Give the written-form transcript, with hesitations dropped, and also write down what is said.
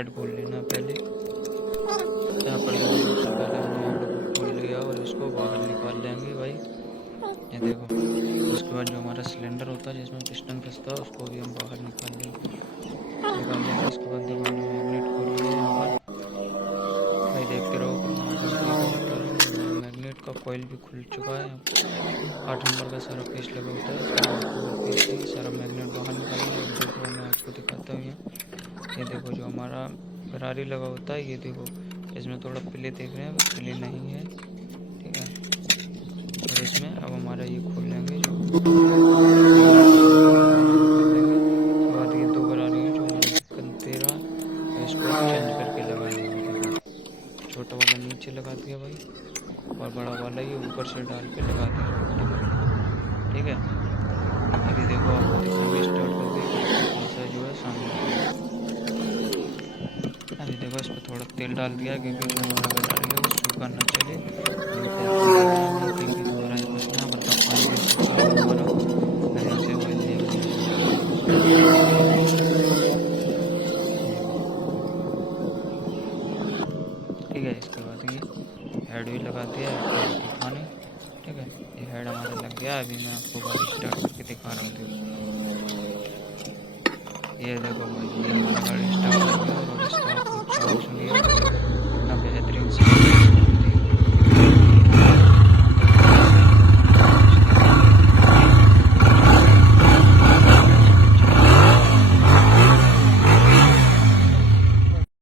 Head खोल लेना पहले। यहाँ पर देखो सबसे पहले हमने हेड को खोल लिया और इसको बाहर निकाल लेंगे भाई। ये देखो, उसके बाद जो हमारा सिलेंडर होता है जिसमें पिस्टन फंसता है उसको भी हम बाहर निकाल लेंगे। इसके बाद देखो हमने मैग्नेट खोल लिया यहाँ पर भाई, देखते रहो कितना आसान तरीका बता रहा हूँ। मैग्नेट का कॉइल भी खुल चुका है। 8 नंबर का सारा पीस लगा होता है, इसमें 8 नंबर पीस से सारा मैग्नेट बाहर निकालेंगे। अब देखो मैं आपको दिखाता हूँ यहाँ। ये देखो जो हमारा गरारी लगा होता है, ये देखो इसमें थोड़ा प्ले देख रहे हैं, प्ले नहीं है, ठीक है। और इसमें अब हमारा ये खोल लेंगे जो मैग्नेट होता है वो बाहर निकाल लेंगे। उसके बाद ये 2 गरारी हैं जो हमारा दिक्कत दे रहा है, तो इसको अब चेंज करके लगा लेंगे। देखो छोटा वाला नीचे लगा दिया भाई और बड़ा वाला ये ऊपर से डाल के लगा दिया ऑटोमेटिक, ठीक है। अभी देखो आपको दिखाएंगे स्टार्ट करके कि कैसा जो है सामने आ रहा है। अभी देखो इस पर थोड़ा तेल डाल दिया है क्योंकि जो हमारा गरारी है वो सूखा ना चले। नहीं तो आपको लग रहा है लीकेज भी हो रहा है कुछ ना, मतलब पानी भी सूखा हुआ है हमारा और यहाँ से ऑयल लीक नहीं हो रहा है। देखो ठीक है। इसके बाद ये हेड भी लगा दिया, हेड को भी दिखाने, ठीक है। ये हेड हमारा लग गया। अभी मैं आपको गाड़ी स्टार्ट करके दिखा रहा हूँ। देखो ये देखो भाई, ये हमारा गाड़ी स्टार्ट हो गया और अब इसका आप लोग चाबी सुनिए।